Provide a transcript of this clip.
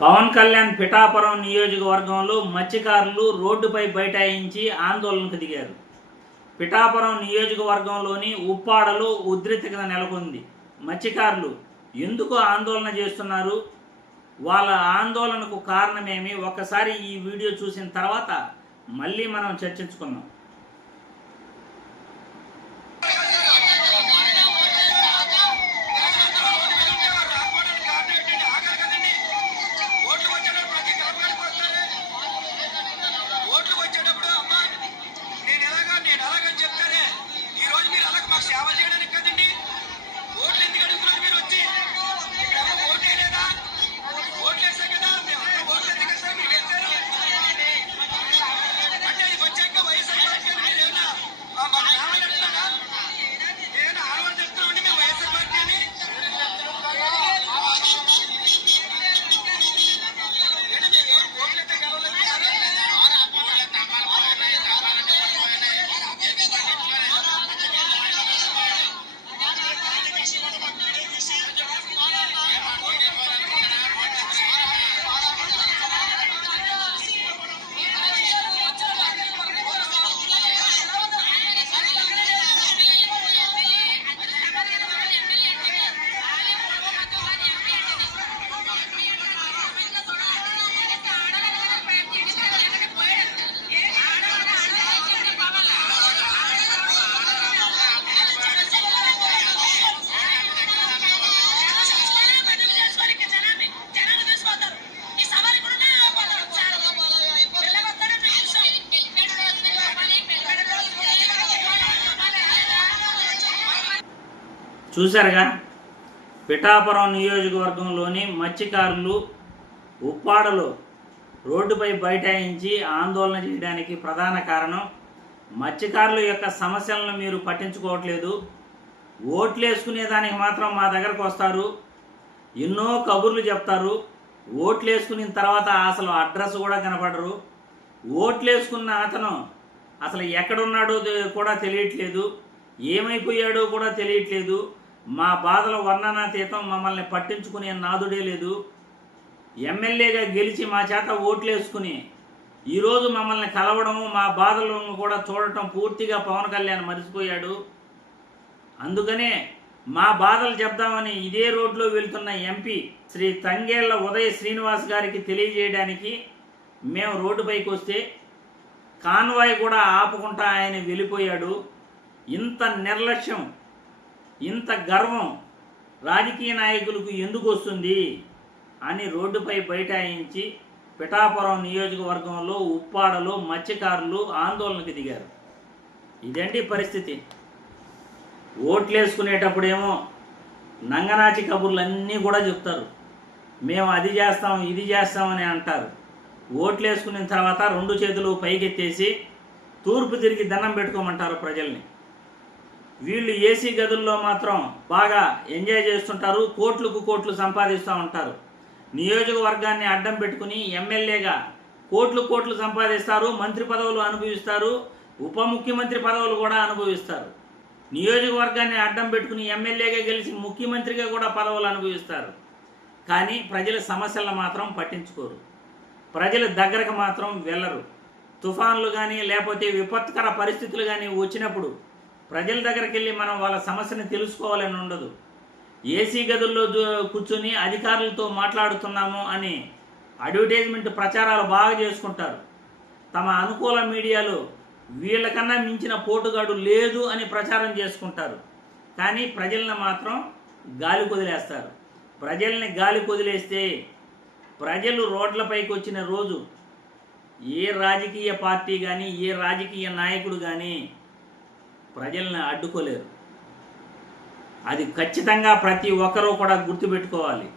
పవన్ కళ్యాణ్ పిఠాపురం నియోజకవర్గంలో మత్స్యకారులు రోడ్డుపై బైఠాయించి ఆందోళనకు దిగారు. పిఠాపురం నియోజకవర్గంలోని ఉప్పాడలో ఉద్రిక్తత నెలకొంది. మత్స్యకారులు ఎందుకు ఆందోళన చేస్తున్నారు? వాళ్ళ ఆందోళనకు కారణమేమి? ఒక్కసారి ఈ వీడియో చూసిన తర్వాత మళ్ళీ మనం చర్చించుకుందాం. చూశారుగా? పిఠాపురం నియోజకవర్గంలోని మత్స్యకారులు ఉప్పాడలో రోడ్డుపై బైఠాయించి ఆందోళన చేయడానికి ప్రధాన కారణం మత్స్యకారుల యొక్క సమస్యలను మీరు పట్టించుకోవట్లేదు. ఓట్లు వేసుకునే దానికి మాత్రం మా దగ్గరకు వస్తారు. ఎన్నో కబుర్లు చెప్తారు. ఓట్లు వేసుకున్న తర్వాత అసలు అడ్రస్ కూడా కనపడరు. ఓట్లు వేసుకున్న అతను అసలు ఎక్కడున్నాడో కూడా తెలియట్లేదు. ఏమైపోయాడో కూడా తెలియట్లేదు. మా బాధల వర్ణనాతీతం మమ్మల్ని పట్టించుకునే నాదుడే లేదు. ఎమ్మెల్యేగా గెలిచి మా చేత ఓట్లు వేసుకుని ఈరోజు మమ్మల్ని కలవడము మా బాధలను కూడా చూడటం పూర్తిగా పవన్ కళ్యాణ్ మర్చిపోయాడు. అందుకనే మా బాధలు చెప్దామని ఇదే రోడ్లో వెళ్తున్న ఎంపీ శ్రీ తంగేళ్ళ ఉదయ శ్రీనివాస్ గారికి తెలియజేయడానికి మేము రోడ్డుపైకి వస్తే కాన్వాయ్ కూడా ఆపుకుంటా ఆయన వెళ్ళిపోయాడు. ఇంత నిర్లక్ష్యం ఇంత గర్వం రాజకీయ నాయకులకు ఎందుకు వస్తుంది అని రోడ్డుపై బైఠాయించి పిఠాపురం నియోజకవర్గంలో ఉప్పాడలో మత్స్యకారులు ఆందోళనకు దిగారు. ఇదండి పరిస్థితి? ఓట్లు వేసుకునేటప్పుడేమో నంగనాచి కబుర్లు అన్నీ కూడా చెప్తారు. మేము అది చేస్తాం ఇది చేస్తామని అంటారు. ఓట్లు వేసుకున్న తర్వాత రెండు చేతులు పైకెత్తేసి తూర్పు తిరిగి దండం పెట్టుకోమంటారు ప్రజల్ని. వీళ్ళు ఏసీ గదుల్లో మాత్రం బాగా ఎంజాయ్ చేస్తుంటారు కోట్లకు కోట్లు సంపాదిస్తూ ఉంటారు. నియోజకవర్గాన్ని అడ్డం పెట్టుకుని ఎమ్మెల్యేగా కోట్లు కోట్లు సంపాదిస్తారు మంత్రి పదవులు అనుభవిస్తారు ఉప ముఖ్యమంత్రి పదవులు కూడా అనుభవిస్తారు. నియోజకవర్గాన్ని అడ్డం పెట్టుకుని ఎమ్మెల్యేగా గెలిచి ముఖ్యమంత్రిగా కూడా పదవులు అనుభవిస్తారు. కానీ ప్రజల సమస్యలను మాత్రం పట్టించుకోరు. ప్రజల దగ్గరకు మాత్రం వెళ్ళరు. తుఫాన్లు కానీ లేకపోతే విపత్కర పరిస్థితులు కానీ వచ్చినప్పుడు ప్రజల దగ్గరికి వెళ్ళి మనం వాళ్ళ సమస్యను తెలుసుకోవాలని ఉండదు. ఏసీ గదుల్లో కూర్చొని అధికారులతో మాట్లాడుతున్నాము అని అడ్వర్టైజ్మెంట్ ప్రచారాలు బాగా చేసుకుంటారు. తమ అనుకూల మీడియాలో వీళ్ళకన్నా మించిన పోటుగాడు లేదు అని ప్రచారం చేసుకుంటారు. కానీ ప్రజలను మాత్రం గాలి కుదిలేస్తారు. ప్రజల్ని గాలి కొదిలేస్తే ప్రజలు రోడ్లపైకి వచ్చిన రోజు ఏ రాజకీయ పార్టీ కానీ ఏ రాజకీయ నాయకుడు కానీ ప్రజల్ని అడ్డుకోలేరు. అది ఖచ్చితంగా ప్రతి ఒక్కరూ కూడా గుర్తుపెట్టుకోవాలి.